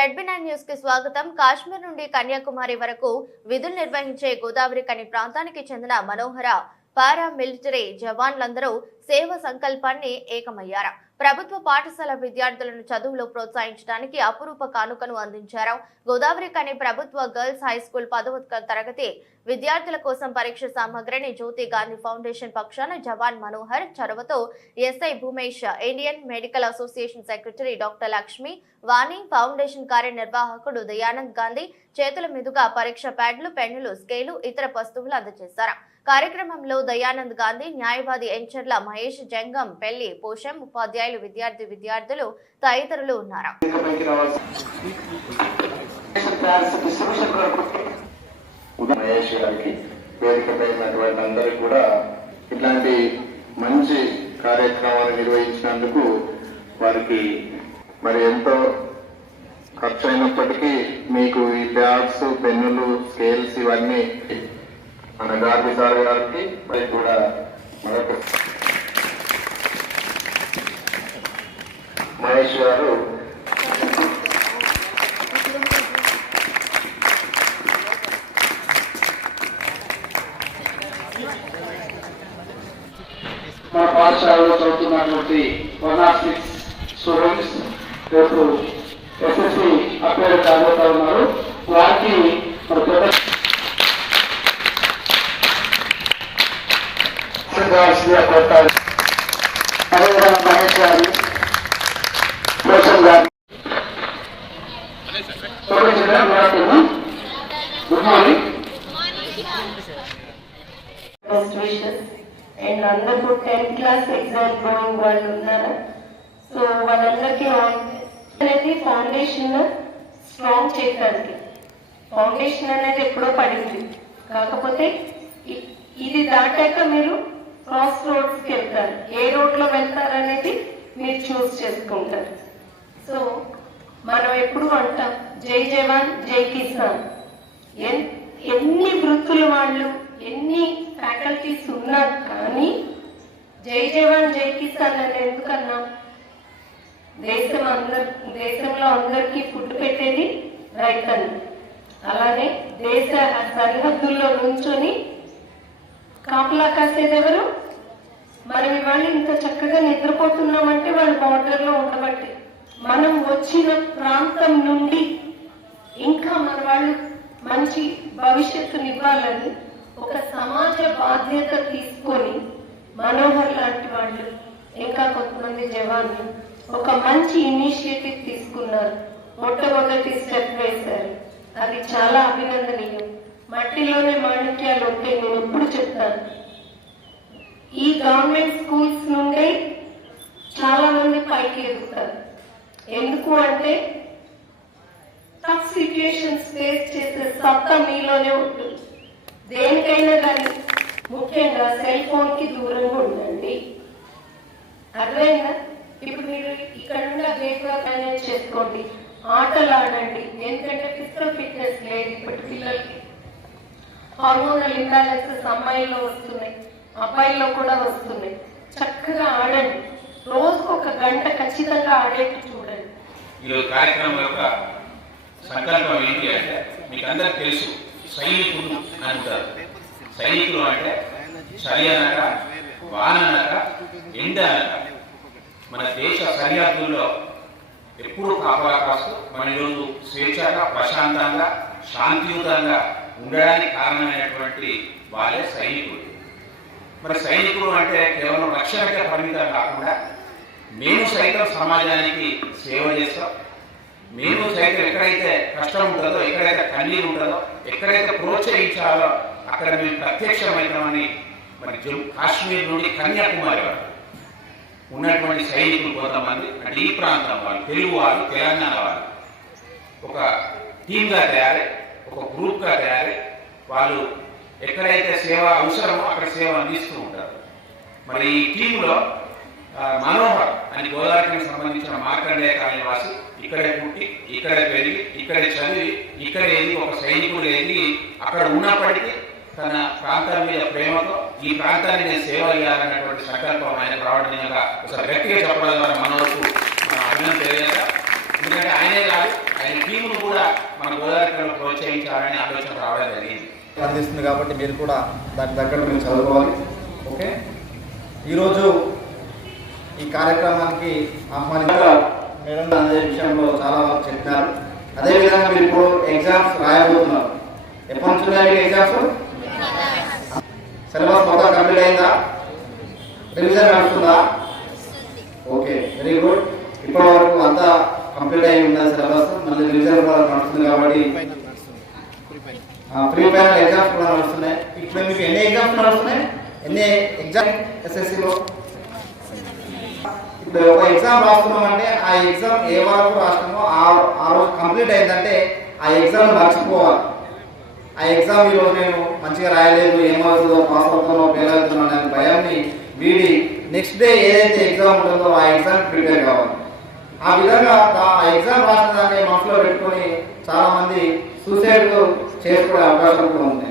ZB nine న్యూస్కి స్వాగతం. కాశ్మీర్ నుండి కన్యాకుమారి వరకు విధులు నిర్వహించే గోదావరి కని ప్రాంతానికి చెందిన మనోహర పారా మిలిటరీ జవాన్లందరూ సేవ సంకల్పాన్ని ఏకమయ్యారు? ప్రభుత్వ పాఠశాల విద్యార్థులను చదువులో ప్రోత్సహించడానికి అపురూప కానుకను అందించారు. గోదావరి కని ప్రభుత్వ గర్ల్స్ హై స్కూల్ పదవ తరగతి విద్యార్థుల కోసం పరీక్ష సామగ్రిని జ్యోతి గాంధీ ఫౌండేషన్ పక్షాన జవాన్ మనోహర్ చొరవతో SI Bhoomesh Indian Medical Association secretary doctor Lakshmi Vani foundation కార్యనిర్వాహకుడు Dayanand Gandhi చేతుల మీదుగా పరీక్ష ప్యాడ్లు పెన్నులు స్కేలు ఇతర వస్తువులు అందజేశారు. కార్యక్రమంలో దయానంద్ గాంధీ న్యాయవాది ఎంచర్ల మహేష్ జంగం పెళ్ళి పోషం ఉపాధ్యాయులు విద్యార్థి విద్యార్థులు తదితరులు ఉన్నారు. మహేష్ గారికి వేదికపై ఉన్నటువంటి కూడా ఇట్లాంటి మంచి కార్యక్రమాలు నిర్వహించినందుకు వారికి మరి ఎంతో ఖర్చు అయినప్పటికీ మీకు ఈ బ్యాగ్స్ పెన్నులు స్కేల్స్ ఇవన్నీ మన గాంధీ సార్ గారికి మరి కూడా మరొక మహేష్ గారు. మన పాఠశాలలో చదువుతున్నటువంటి వన్ ఆఫ్ సిక్స్ స్టూడెంట్స్ రేపు ఎస్ఎస్సి అపేర్ కాబోతా ఉన్నారు. వారికి మన పెద్ద శ్రీనివాసరావు కొట్టాలి. అదేవిధంగా మహేష్ గారు రోషన్ గారు. Good morning best wishes and అందరూ టెన్త్ క్లాస్ ఎగ్జామ్ గోయింగ్ వాళ్ళు ఉన్నారు? సో వాళ్ళందరికీ అనేది ఫౌండేషన్ స్ట్రాంగ్ చేయడానికి. ఫౌండేషన్ అనేది ఎప్పుడో పడింది. కాకపోతే ఇది దాటాక మీరు ఏ రోడ్లో వెళ్తారనేది మీరు చూస్ చేసుకుంటారు. సో మనం ఎప్పుడు అంటాం జై జవాన్ జై కిసాన్. ఎన్ని వృత్తుల వాళ్ళు ఎన్ని ఫ్యాకల్టీస్ ఉన్నా కానీ జై జవాన్ జై కిసాన్ అని ఎందుకన్నాం? దేశం అందరి దేశంలో అందరికీ ఫుడ్ పెట్టేది రైతన్ అలానే దేశ సరిహద్దుల్లో నుంచొని కాపలా కాసేది ఎవరు మనం ఇవాళ ఇంత చక్కగా నిద్రపోతున్నామంటే వాళ్ళు బార్డర్లో ఉండబట్టి. మనం వచ్చిన ప్రాంతం నుండి ఇంకా మన వాళ్ళు మంచి భవిష్యత్తునివ్వాలని ఒక సమాజ బాధ్యత తీసుకొని మనోహర్ లాంటి వాళ్ళు ఇంకా కొంతమంది జవాన్లు ఒక మంచి ఇనిషియేటివ్ తీసుకున్నారు. మొట్టమొదటి స్టెప్ వేశారు. అది చాలా అభినందనీయం. మట్టిలోనే మాణిక్యాలు ఉంటే నేను ఎప్పుడు చెప్తాను. ఈ గవర్నమెంట్ స్కూల్స్ నుండే చాలా మంది పైకి ఎదుగుతారు. ఎందుకు అంటే టఫ్ సిచ్యుయేషన్స్ ఫేస్ చేసే సత్తా మీలోనే ఉంటుంది. దేనికైనా కానీ ముఖ్యంగా సెల్ ఫోన్కి దూరంగా ఉండండి. అర్థమైందా? ఇప్పుడు మీరు ఇక్కడ ఉన్న గేట్ మేనేజ్ చేసుకోండి. ఆటలు ఆడండి. ఎందుకంటే ఫిజికల్ ఫిట్నెస్ లేదు ఇప్పటి పిల్లలకి. హార్మోనల్ ఇంబ్యాలెన్సెస్ అమ్మాయిలో వస్తున్నాయి. అబ్బాయిల్లో కూడా వస్తున్నాయి. చక్కగా ఆడండి. రోజుకు ఒక గంట ఖచ్చితంగా ఆడేట్టు చూడండి. ఈరోజు కార్యక్రమం యొక్క సంకల్పం ఏంటి అంటే మీకు అందరికి తెలుసు సైనికులు అంటారు సైనికులు అంటే చలి అనక వాన అనక ఎండ అనక మన దేశ సరిహద్దుల్లో ఎప్పుడు కాపలా కాస్తూ మన ఈరోజు స్వేచ్ఛగా ప్రశాంతంగా శాంతియుతంగా ఉండడానికి కారణమైనటువంటి వాళ్ళే సైనికులు. మరి సైనికులు అంటే కేవలం రక్షణకే పరిమితం కాకుండా మేము సైతం సమాజానికి సేవ చేస్తాం. మేము సైతం ఎక్కడైతే కష్టం ఉంటుందో ఎక్కడైతే కన్నీరు ఉంటుందో ఎక్కడైతే ప్రోత్సహించాలో అక్కడ మేము ప్రత్యక్షమవుతామని మరి జమ్మూ కాశ్మీర్ నుండి కన్యాకుమారి వరకు ఉన్నటువంటి సైనికులు కొంతమంది అంటే ఈ ప్రాంతం వాళ్ళు తెలుగు వాళ్ళు తెలంగాణ వాళ్ళు ఒక టీమ్గా తయారై ఒక గ్రూప్గా తయారై వాళ్ళు ఎక్కడైతే సేవ అవసరమో అక్కడ సేవ అందిస్తూ ఉంటారు. మరి ఈ టీంలో మనోహర్ అని గోదావరికి సంబంధించిన మార్కండేయ కాలనీ వాసి ఇక్కడే పుట్టి ఇక్కడే పెరిగి ఇక్కడే చదివి ఇక్కడ ఎదిగి ఒక సైనికుడు ఎదిగి అక్కడ ఉన్నప్పటికీ తన ప్రాంతం మీద ప్రేమతో ఈ ప్రాంతాన్ని నేను సేవ చేయాలన్నటువంటి సంకల్పం ఆయన రావడంగా ఒకసారి గట్టిగా చెప్పడం ద్వారా మనోహర్కు మన అభినందన ఎందుకంటే ఆయనే కాదు ఆయన టీమును కూడా మన గోదావరిలో ప్రోత్సహించాలనే ఆలోచన రావడం జరిగింది. అందిస్తుంది కాబట్టి మీరు కూడా దాని దగ్గర మీరు చదువుకోవాలి. ఓకే? ఈరోజు ఈ కార్యక్రమానికి ఆహ్వానించారు మేడం అదే విషయంలో చాలా వరకు చెప్పినారు. అదేవిధంగా మీరు ఇప్పుడు ఎగ్జామ్స్ రాయబోతున్నారు. ఎప్పటి నుంచి ఉన్నాయి ఎగ్జామ్స్? సిలబస్ మొత్తం కంప్లీట్ అయిందా? రివిజన్ నడుస్తుందా? Okay very good. ఇప్పటి వరకు అంతా కంప్లీట్ అయి ఉన్నది సిలబస్ మళ్ళీ రివిజన్ కూడా నడుస్తుంది కాబట్టి ప్రీ ఫైర్ ఎగ్జామ్స్ కూడా నడుస్తున్నాయి. ఇప్పుడు మీకు ఎన్ని ఎగ్జామ్స్ నడుస్తున్నాయి? ఎన్ని ఎగ్జామ్ ఎస్ఎస్సిలో ఇప్పుడు ఒక ఎగ్జామ్ రాస్తున్నామంటే ఆ ఎగ్జామ్ ఏ వరకు రాసినామో ఆ రోజు కంప్లీట్ అయిందంటే ఆ ఎగ్జామ్ మర్చిపోవాలి. ఆ ఎగ్జామ్ ఈరోజు నేను మంచిగా రాయలేదు ఏమవుతుందో పాస్ అవుతానో ఫెయిల్ అవుతానో అనే భయాన్ని వీడి నెక్స్ట్ డే ఏదైతే ఎగ్జామ్ ఉంటుందో ఆ ఎగ్జామ్ ప్రిపేర్ కావాలి. ఆ విధంగా ఆ ఎగ్జామ్ రాసిన దాన్ని మనసులో పెట్టుకొని చాలా మంది సూసైడ్ చేసుకునే అవకాశం కూడా ఉంది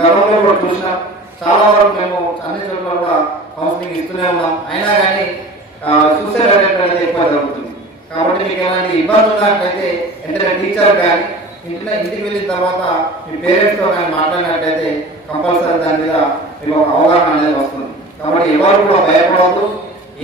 గతంలో కూడా చూసినాం చాలా వరకు మేము అన్ని చోట్ల కూడా కౌన్సిలింగ్ ఇస్తూనే ఉన్నాం. అయినా కానీ సూసైడ్ అటెంప్ట్ అనేది ఎక్కువ జరుగుతుంది. కాబట్టి మీకు ఎలాంటి ఇబ్బంది ఉన్నట్లయితే వెంటనే టీచర్ కానీ ఇంట్లో ఇంటికి వెళ్ళిన తర్వాత మీ పేరెంట్స్తో కానీ మాట్లాడినట్లయితే కంపల్సరీ దాని మీద మీకు ఒక అవగాహన అనేది వస్తుంది. కాబట్టి ఎవరు కూడా భయపడవద్దు.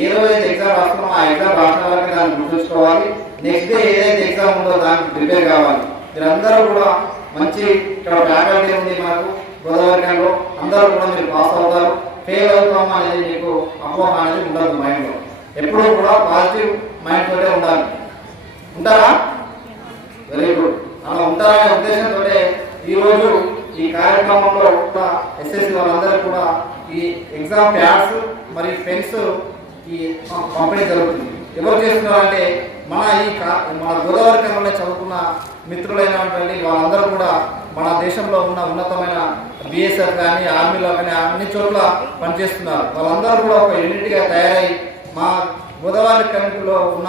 ఏ రోజు ఎగ్జామ్ రాస్తున్నామో ఆ ఎగ్జామ్ రాసిన వరకు దాన్ని గుర్తుంచుకోవాలి. నెక్స్ట్ డే ఏదైతే ఎగ్జామ్ ఉందో దానికి ప్రిపేర్ కావాలి. మీరందరూ కూడా మంచి ఇక్కడ ఫ్యాకల్టీ ఉంది మాకు? గోదావరిలో అందరూ కూడా మీరు పాస్ అవుతారు. ఫెయిల్ అవుతాం అనేది మీకు అపోహ అనేది ఉండదు మైండ్లో. ఎప్పుడూ కూడా పాజిటివ్ మైండ్ తోటే ఉండాలి. ఉంటారా? Very good. అలా ఉంటారనే ఉద్దేశంతో ఈరోజు ఈ కార్యక్రమంలో కూడా ఎస్ఎస్సి వాళ్ళందరూ కూడా ఈ ఎగ్జామ్ ప్యాడ్స్ మరియు పెన్స్ ఈ పంపిణీ జరుగుతుంది. ఎవరు చేస్తున్నారంటే మన ఈ మా మన గోదావరి కనుమలో చదువుకున్న మిత్రులైనటువంటి వాళ్ళందరూ కూడా మన దేశంలో ఉన్న ఉన్నతమైన బిఎస్ఎఫ్ కానీ ఆర్మీలో కానీ అన్ని చోట్ల పనిచేస్తున్నారు. వాళ్ళందరూ కూడా ఒక యూనిట్గా తయారై మా గోదావరి కమిటీలో ఉన్న